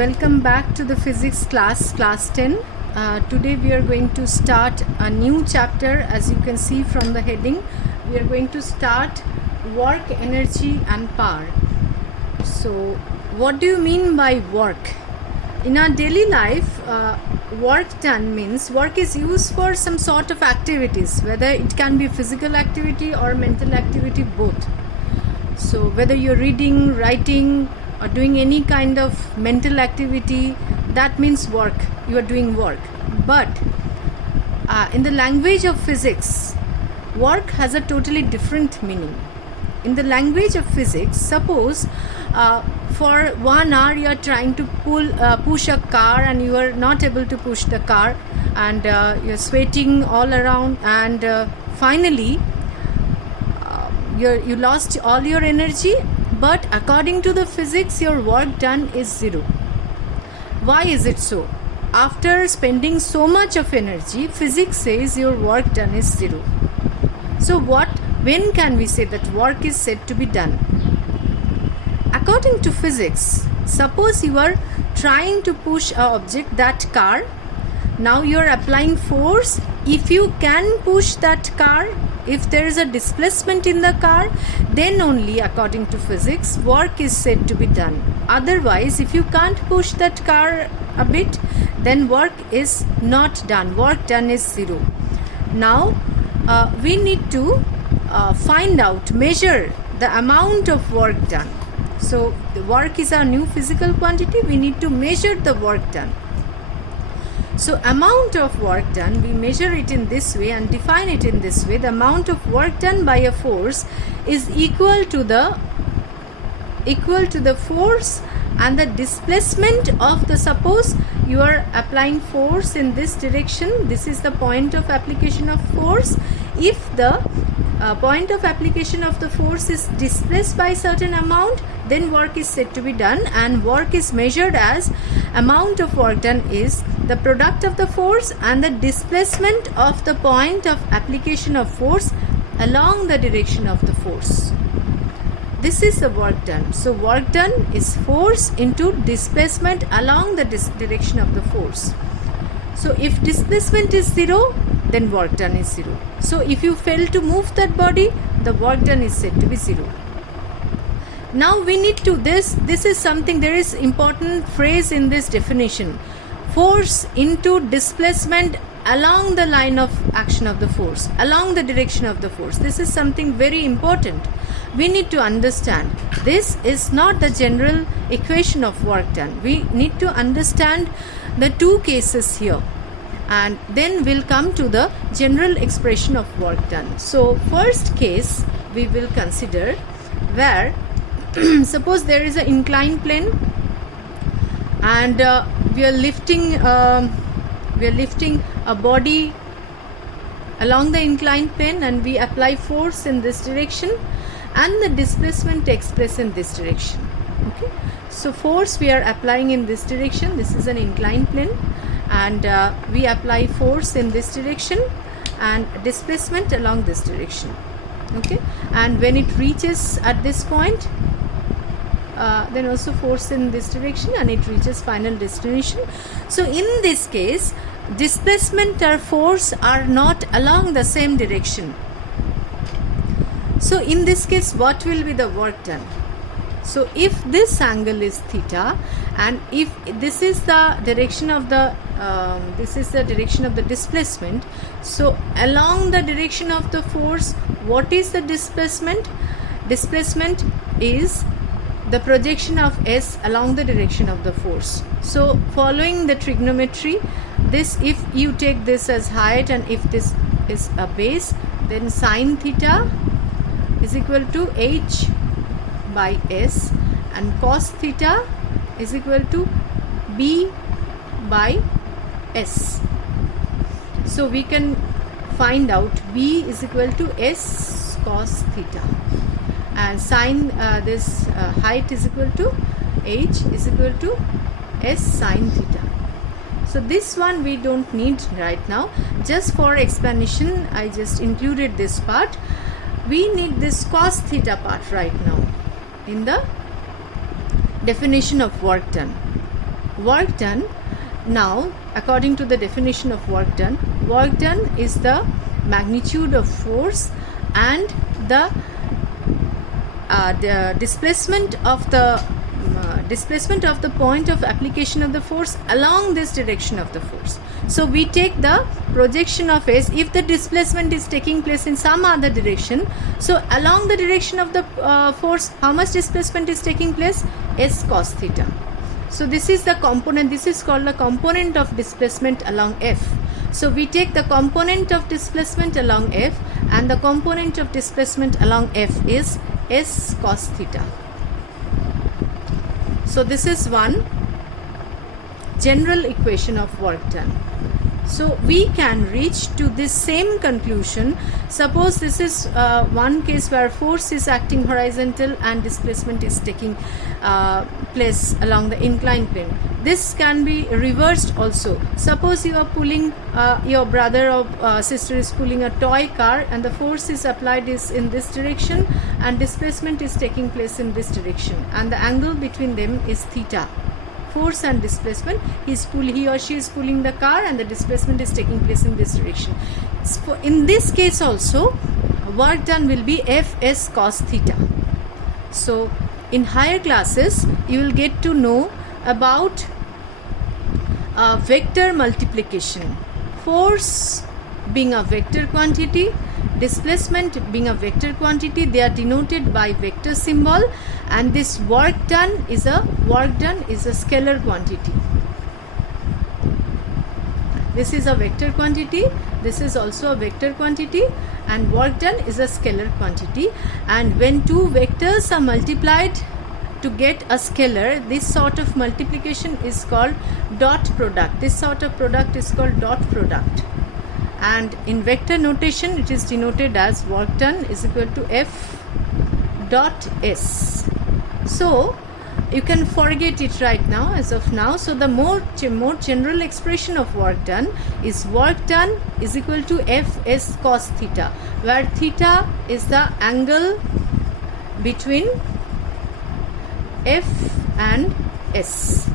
welcome back to the physics class 10. Today we are going to start a new chapter. As you can see from the heading, we are going to start work, energy and power. So what do you mean by work? In our daily life, work done means work is used for some sort of activities, whether it can be physical activity or mental activity, both. So whether you're reading, writing or doing any kind of mental activity, that means work. You are doing work. But in the language of physics, work has a totally different meaning. In the language of physics, suppose for 1 hour you are trying to push a car and you are not able to push the car, and you're sweating all around, and finally you lost all your energy, but according to the physics your work done is zero. Why is it so? After spending so much of energy, physics says your work done is zero. So when can we say that work is said to be done? According to physics, suppose you are trying to push an object, that car. Now you are applying force. If you can push that car, if there is a displacement in the car, then only according to physics work is said to be done. Otherwise, if you can't push that car a bit, then work is not done. Work done is zero. Now we need to find out, measure the amount of work done. So the work is a new physical quantity. We need to measure the work done. So amount of work done, we measure it in this way and define it in this way. The amount of work done by a force is equal to the force and the displacement of the, suppose you are applying force in this direction. This is the point of application of force. If the point of application of the force is displaced by certain amount, then work is said to be done, and work is measured as amount of work done is the product of the force and the displacement of the point of application of force along the direction of the force. This is the work done. So work done is force into displacement along the direction of the force. So if displacement is zero, then work done is zero. So if you fail to move that body, the work done is said to be zero. Now we need to, this is something, there is important phrase in this definition. Force into displacement along the line of action of the force, along the direction of the force. This is something very important. We need to understand. This is not the general equation of work done. We need to understand the two cases here, and then we'll come to the general expression of work done. So first case we will consider, where suppose there is an inclined plane and we are lifting a body along the inclined plane, and we apply force in this direction and the displacement takes place in this direction. Okay, so force we are applying in this direction. This is an inclined plane, and we apply force in this direction and displacement along this direction. Okay, and when it reaches at this point, then also force in this direction and it reaches final destination. So in this case, displacement or force are not along the same direction. So in this case, what will be the work done? So if this angle is theta, and if this is the direction of the displacement, so along the direction of the force, what is the displacement? Displacement is the projection of S along the direction of the force. So following the trigonometry, this, if you take this as height and if this is a base, then sine theta is equal to H by S, and cos theta is equal to B by S. So we can find out B is equal to S cos theta, and sine this height is equal to H is equal to S sine theta. So this one we don't need right now. Just for explanation, I just included this part. We need this cos theta part right now in the definition of work done. work done. Now, according to the definition of work done is the magnitude of force and the displacement of the point of application of the force along this direction of the force. So we take the projection of S. If the displacement is taking place in some other direction, so along the direction of the force, how much displacement is taking place? S cos theta. So this is the component, this is called the component of displacement along F. So we take the component of displacement along F, and the component of displacement along F is S cos theta. So this is one general equation of work done. So we can reach to this same conclusion. Suppose this is one case where force is acting horizontal and displacement is taking place along the inclined plane. This can be reversed also. Suppose you are pulling, your brother or sister is pulling a toy car, and the force is applied is in this direction and displacement is taking place in this direction, and the angle between them is theta. Force and displacement, he or she is pulling the car and the displacement is taking place in this direction. So in this case also, work done will be Fs cos theta. So in higher classes you will get to know about vector multiplication. Force being a vector quantity, displacement being a vector quantity, they are denoted by vector symbol, and this work done is a scalar quantity. This is a vector quantity, this is also a vector quantity, and work done is a scalar quantity. And when two vectors are multiplied to get a scalar, this sort of multiplication is called dot product. This sort of product is called dot product. And in vector notation it is denoted as work done is equal to F dot S. So you can forget it right now, as of now. So the more general expression of work done is work done is equal to Fs cos theta, where theta is the angle between F and S.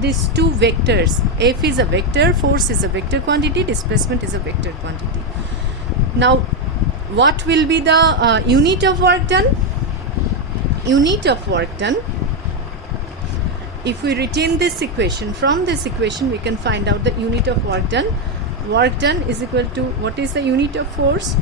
These two vectors, F is a vector, force is a vector quantity, displacement is a vector quantity. Now what will be the unit of work done? Unit of work done, if we retain this equation, from this equation we can find out the unit of work done. Work done is equal to, what is the unit of force?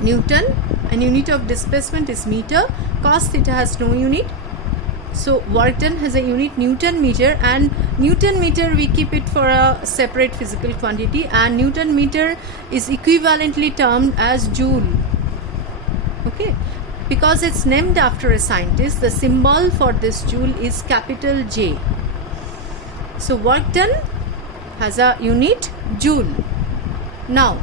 Newton, and unit of displacement is meter. Cos theta has no unit. So work done has a unit Newton meter, and Newton meter we keep it for a separate physical quantity, and Newton meter is equivalently termed as joule. Okay, because it's named after a scientist, the symbol for this joule is capital J. So work done has a unit joule. Now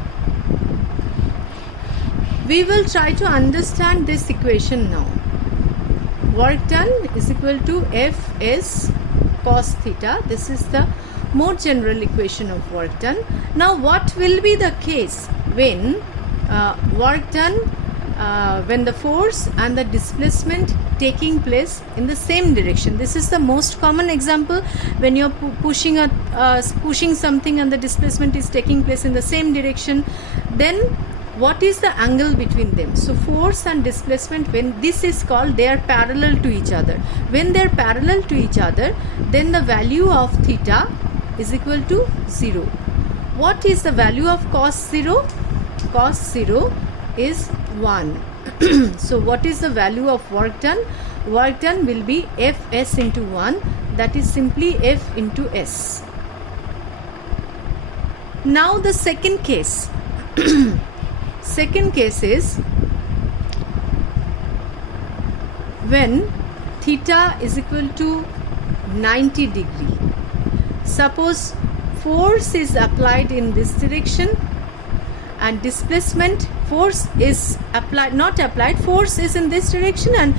we will try to understand this equation now. Work done is equal to Fs cos theta. This is the more general equation of work done. Now what will be the case when work done, when the force and the displacement taking place in the same direction? This is the most common example, when you're pushing something and the displacement is taking place in the same direction. Then what is the angle between them? So force and displacement, when this is called, they are parallel to each other. When they are parallel to each other, then the value of theta is equal to 0. What is the value of cos 0? Cos 0 is 1. So what is the value of work done? Work done will be Fs into 1, that is simply F into S. Now the second case. Second case is when theta is equal to 90 degree. Suppose force is applied in this direction and displacement, force is applied, not applied, force is in this direction and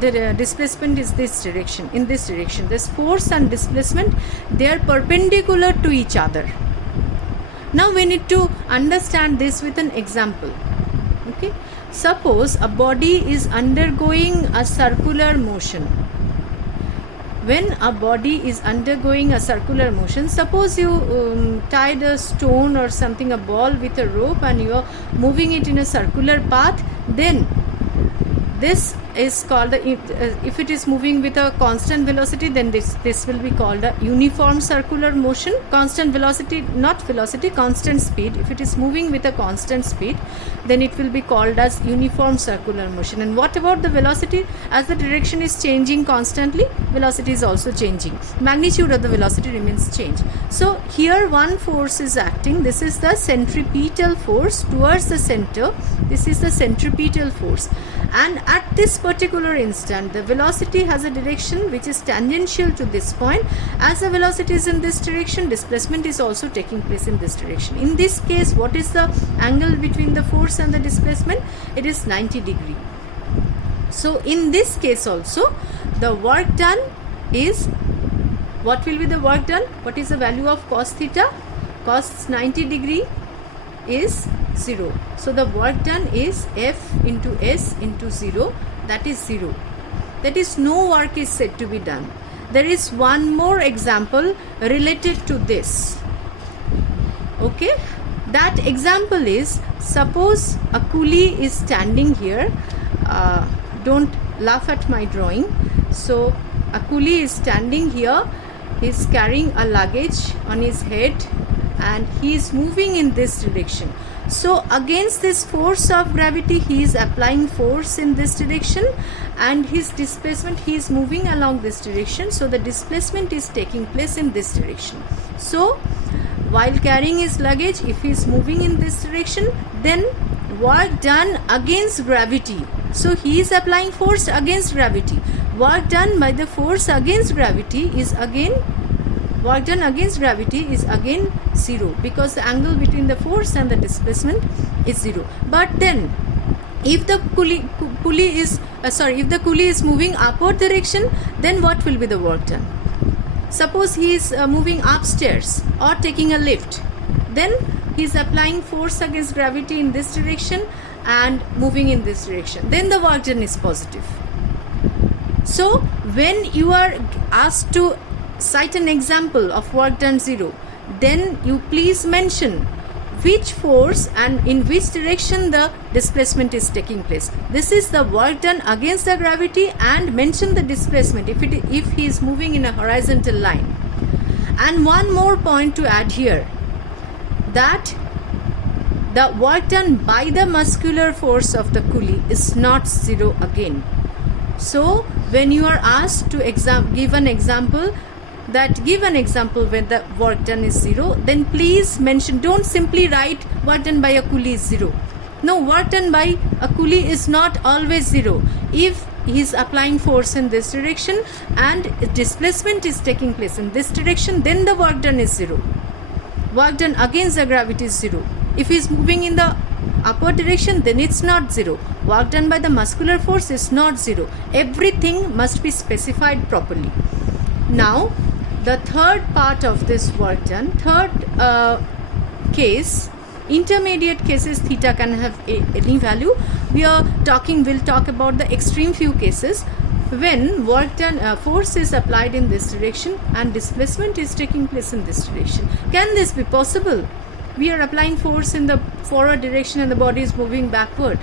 the displacement is this direction, in this direction. This force and displacement, they are perpendicular to each other. Now we need to understand this with an example. Okay, suppose a body is undergoing a circular motion. when a body is undergoing a circular motion, suppose you tied a stone or something, a ball with a rope, and you are moving it in a circular path, then this is called if it is moving with a constant velocity, then this will be called a uniform circular motion. Constant velocity, not velocity, constant speed. If it is moving with a constant speed, then it will be called as uniform circular motion. And what about the velocity? As the direction is changing constantly, velocity is also changing. Magnitude of the velocity remains changed. So here one force is acting. This is the centripetal force towards the center. This is the centripetal force, and at this particular instant the velocity has a direction which is tangential to this point. As the velocity is in this direction, displacement is also taking place in this direction. In this case, what is the angle between the force and the displacement? It is 90 degree. So in this case also, the work done is, what will be the work done? What is the value of cos theta? Cos 90 degree is 0. So the work done is F into S into 0, that is 0. That is, no work is said to be done. There is one more example related to this. Okay, that example is, suppose a coolie is standing here. Don't laugh at my drawing. So a coolie is standing here, he is carrying a luggage on his head, and he is moving in this direction. So against this force of gravity, he is applying force in this direction, and his displacement, he is moving along this direction, so the displacement is taking place in this direction. So while carrying his luggage, if he is moving in this direction, then work done against gravity. So he is applying force against gravity. Work done by the force against gravity is again, work done against gravity is again 0, because the angle between the force and the displacement is 0. But then if the coolie is moving upward direction, then what will be the work done? Suppose he is moving upstairs or taking a lift, then he is applying force against gravity in this direction and moving in this direction, then the work done is positive. So when you are asked to cite an example of work done 0, then you please mention which force and in which direction the displacement is taking place. This is the work done against the gravity, and mention the displacement if he is moving in a horizontal line. And one more point to add here, that the work done by the muscular force of the coolie is not 0 again. So when you are asked to give an example when the work done is 0, then please mention, don't simply write work done by a coolie is 0. No, work done by a coolie is not always 0. If he is applying force in this direction and displacement is taking place in this direction, then the work done is 0. Work done against the gravity is 0. If he is moving in the upward direction, then it's not 0. Work done by the muscular force is not 0. Everything must be specified properly. Now the third part of this work done, third case, intermediate cases, theta can have any value. We'll talk about the extreme few cases when work done, force is applied in this direction and displacement is taking place in this direction. Can this be possible? We are applying force in the forward direction and the body is moving backward.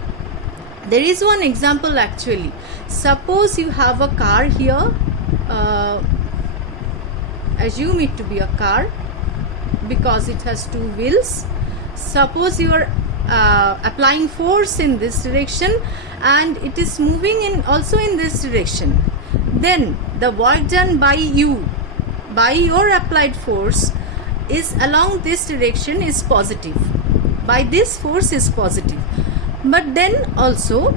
There is one example actually. Suppose you have a car here, assume it to be a car because it has two wheels. Suppose you are applying force in this direction and it is moving also in this direction. Then the work done by your applied force is along this direction is positive. By this force is positive. But then also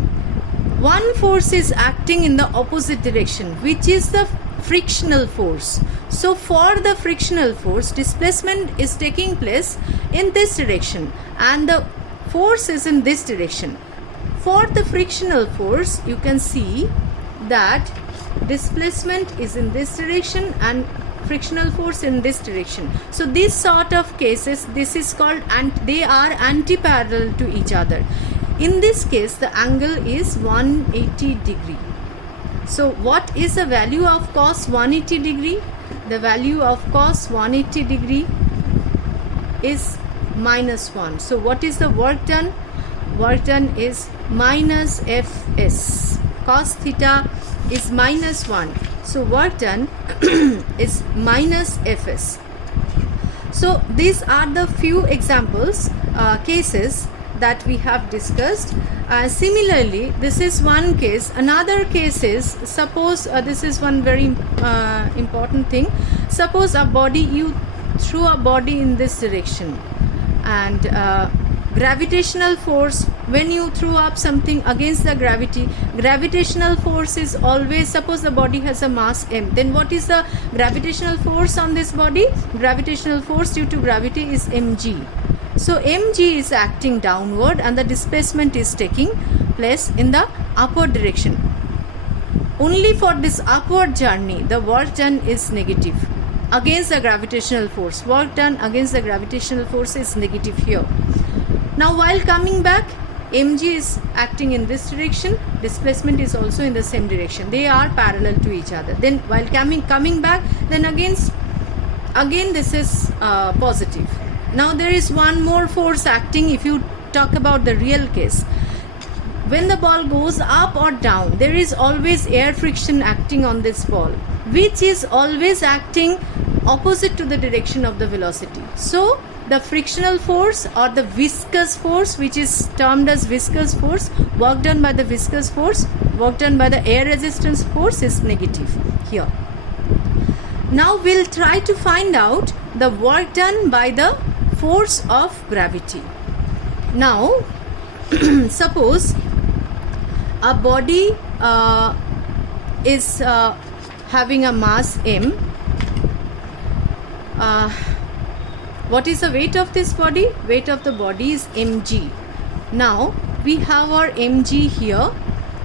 one force is acting in the opposite direction, which is the frictional force. So for the frictional force, displacement is taking place in this direction and the force is in this direction. For the frictional force, you can see that displacement is in this direction and frictional force in this direction. So this sort of cases, this is called, and they are anti-parallel to each other. In this case, the angle is 180 degree. So what is the value of cos 180 degree? The value of cos 180 degree is -1. So what is the work done? Work done is minus Fs. Cos theta is -1. So work done is minus Fs. So these are the few examples, cases that we have discussed. Similarly, this is one case. Another case is, suppose this is one very important thing. Suppose a body, you threw a body in this direction, and gravitational force, when you threw up something against the gravity, gravitational force is always, suppose the body has a mass m, then what is the gravitational force on this body? Gravitational force due to gravity is mg. So mg is acting downward and the displacement is taking place in the upward direction. Only for this upward journey, the work done is negative against the gravitational force. Work done against the gravitational force is negative here. Now while coming back, mg is acting in this direction, displacement is also in the same direction. They are parallel to each other. Then while coming back, then again this is positive. Now there is one more force acting. If you talk about the real case, when the ball goes up or down, there is always air friction acting on this ball, which is always acting opposite to the direction of the velocity. So the frictional force or the viscous force, which is termed as viscous force, work done by the viscous force, work done by the air resistance force is negative here. Now we'll try to find out the work done by the force of gravity. Now suppose a body is having a mass m. What is the weight of this body? Weight of the body is mg. Now we have our mg here,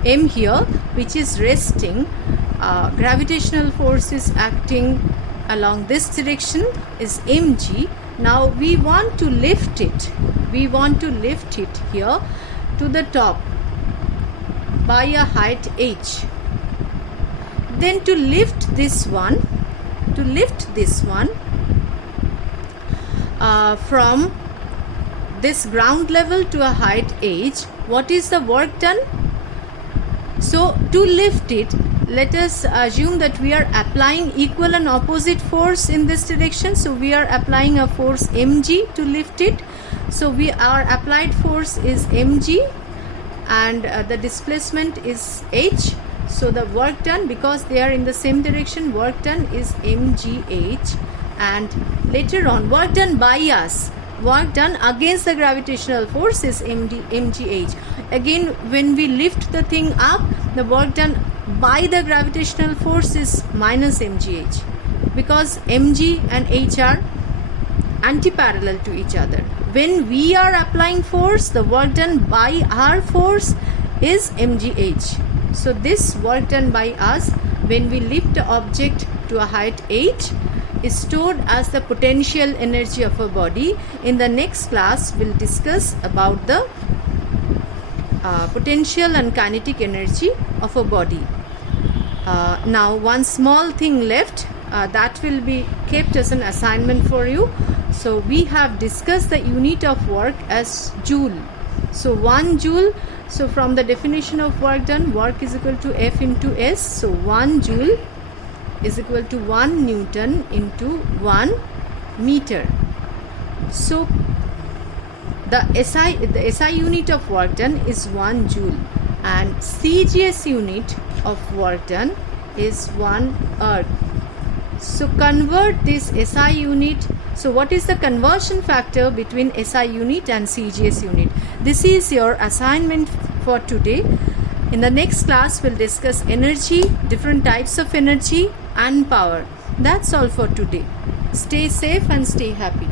m here, which is resting. Gravitational force is acting along this direction is mg. Now we want to lift it. We want to lift it here to the top by a height h. Then to lift this one, from this ground level to a height h, what is the work done? So to lift it, let us assume that we are applying equal and opposite force in this direction. So we are applying a force mg to lift it. So our applied force is mg and the displacement is h. So the work done, because they are in the same direction, work done is mgh. And later on, work done by us, work done against the gravitational force is mgh. Again, when we lift the thing up, the work done by the gravitational force is minus mgh, because mg and h are anti-parallel to each other. When we are applying force, the work done by our force is mgh. So this work done by us when we lift the object to a height h is stored as the potential energy of a body. In the next class, we'll discuss about the potential and kinetic energy of a body. Now one small thing left, that will be kept as an assignment for you. So we have discussed the unit of work as joule. So 1 joule, so from the definition of work done, work is equal to F into S. So 1 joule is equal to 1 Newton into 1 meter. So the SI unit of work done is 1 joule and CGS unit of work done is 1 erg. So convert this SI unit. So what is the conversion factor between SI unit and CGS unit? This is your assignment for today. In the next class, we'll discuss energy, different types of energy and power. That's all for today. Stay safe and stay happy.